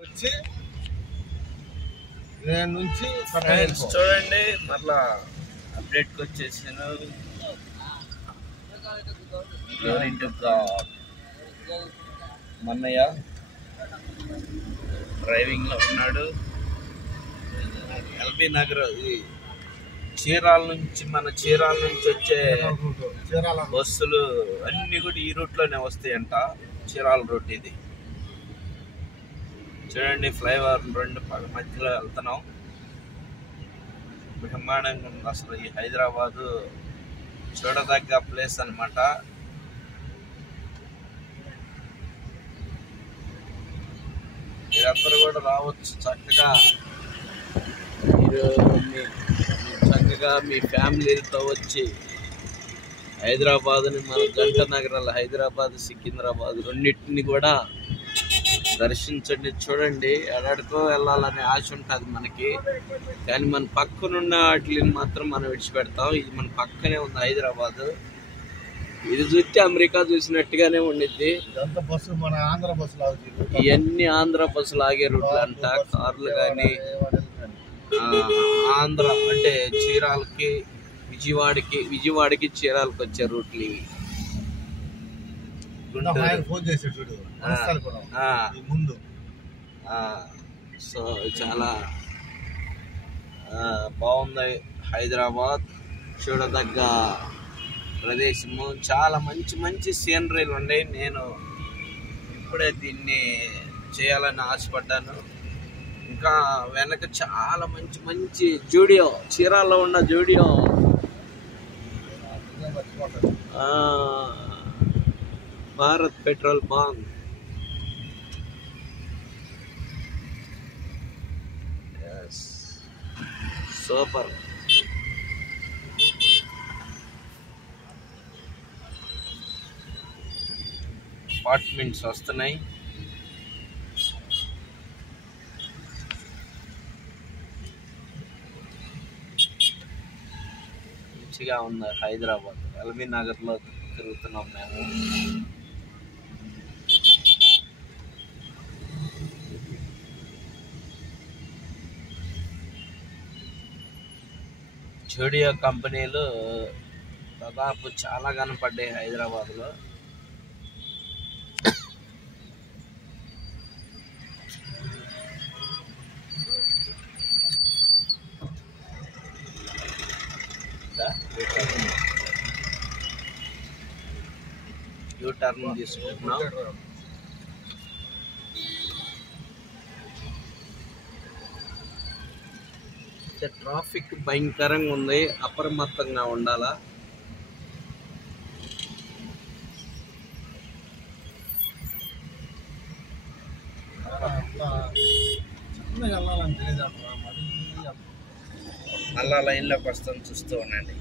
వచ్చి నేను నుంచి చూడండి మరలా అప్డేట్కి వచ్చేసాను. Glory to God. Mannayya driving లో ఉన్నాడు. ఎల్బీ నగర్ చీరాల నుంచి వచ్చే బస్సులు అన్ని కూడా ఈ రూట్ లోనే వస్తాయంట. చీరాల రూట్ ఇది. చూడండి ఫ్లైఓవర్ రెండు మధ్యలో వెళ్తున్నాం. బ్రహ్మాండంగా ఉంది అసలు. ఈ హైదరాబాదు చూడదగ్గ ప్లేస్ అన్నమాట. మీరందరూ కూడా రావచ్చు చక్కగా. చక్కగా మీ ఫ్యామిలీతో వచ్చి హైదరాబాద్ని మన జంట నగరాలు హైదరాబాద్ సికింద్రాబాద్ రెండింటిని కూడా దర్శించండి. చూడండి, ఎక్కడికో వెళ్ళాలనే ఆశ ఉంటుంది మనకి, కానీ మన పక్కనున్న వాటిని మాత్రం మనం విడిచిపెడతాం. ఇది మన పక్కనే ఉంది హైదరాబాద్. ఇది చూస్తే అమెరికా చూసినట్టుగానే ఉండిద్ది. ఇవన్నీ ఆంధ్ర బస్సులు ఆగే రూట్లు అంట. కార్లు కానీ ఆంధ్ర అంటే చీరాలకి విజయవాడకి చీరాలకి వచ్చే రూట్లు ఇవి. సో చాలా బాగుంది హైదరాబాద్. చూడదగ్గ ప్రదేశము. చాలా మంచి సీనరీలు ఉన్నాయి. నేను ఇప్పుడే దీన్ని చేయాలని ఆశపడ్డాను. ఇంకా వెనక చాలా మంచి జూడియో, చీరాల్లో ఉన్న Zudio, Bharat petrol bunk. Super. Apartments వస్తున్నాయి. మంచిగా ఉంది హైదరాబాద్. ఎల్బీ నగర్లో తిరుగుతున్నాం మేము. జూడియో కంపెనీలు దాదాపు చాలా కనపడ్డాయి హైదరాబాద్లో. యూ టర్న్ తీసుకుంటున్నాం. ట్రాఫిక్ భయంకరంగా ఉంది. అప్రమత్తంగా ఉండాలా. మళ్ళా లైన్లోకి వస్తాం, చూస్తూ ఉండండి.